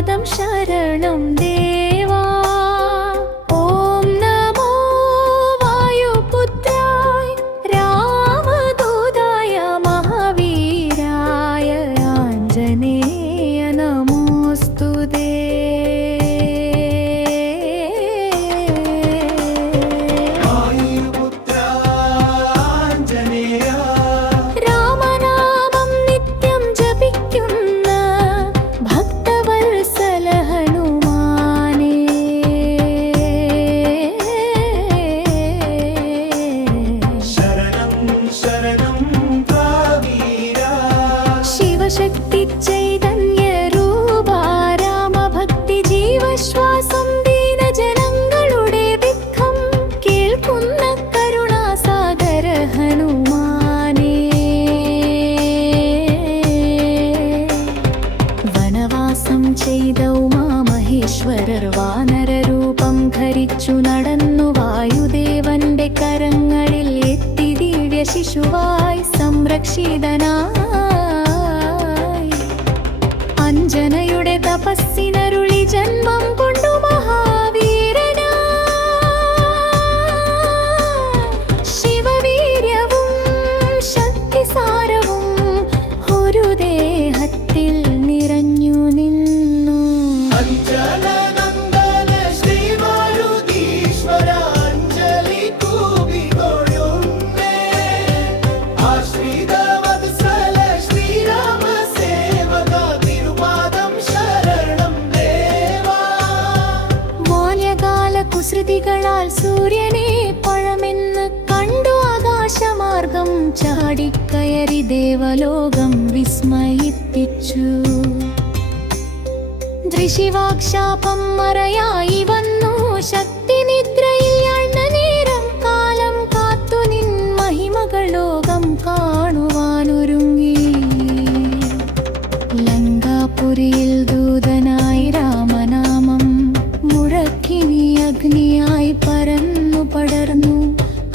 തിരുപാദം ശരണം ദേവാ. ഓം നമോ വായുപുത്രായ രാമദൂതായ മഹാവീരായ ആഞ്ജനേയ നമോസ്തുതേ. ശക്തി ചൈതന്യ രൂപ രാമഭക്തി ജീവശ്വാസം ദീനജനങ്ങളുടെ ദുഃഖം കേൾക്കുന്ന കരുണാസാഗര ഹനുമാനേ. വനവാസം ചെയ്ത ഉമാമഹേശ്വരർ വാനരരൂപം ധരിച്ചു നടന്നു വായുദേവന്റെ കരങ്ങളിൽ എത്തി ദിവ്യ ശിശുവായി സംരക്ഷിതനായി. അഞ്ജനയുടെ തപസ്സിനരുളി ജന്മം കൊണ്ടു മഹാവീരനാ. ശിവവീര്യവും ശക്തിസാരവും ഒരു ദേഹത്തിൽ നിറഞ്ഞു നിന്നു. കുസൃതികളാൽ സൂര്യനെ പഴമെന്ന് കണ്ടു ആകാശമാർഗം ചാടിക്കയറി ദേവലോകം വിസ്മയിപ്പിച്ചു. ദൃശിവാക്ഷാപം മറയായി വന്നു ശക്തി നിദ്രയിൽ ആഴ്ന്ന നേരം കാലം കാത്തു നിൻ മഹിമകൾ ലോകം കാണുവാനൊരുങ്ങി. ലങ്കാപുരിയിൽ ദൂതനായി രാമനാമം മുഴക്കിനി അഗ്നിയായി പരന്നു പടർന്നു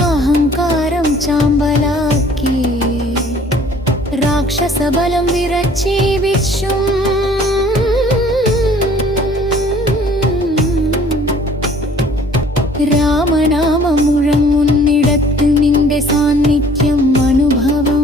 അഹങ്കാരം ചാമ്പലാക്കി. രാക്ഷസബലം വിറച്ചി വിശ്വം രാമനാമം മുഴങ്ങുന്നിടത്ത് നിന്റെ സാന്നിധ്യം അനുഭവം.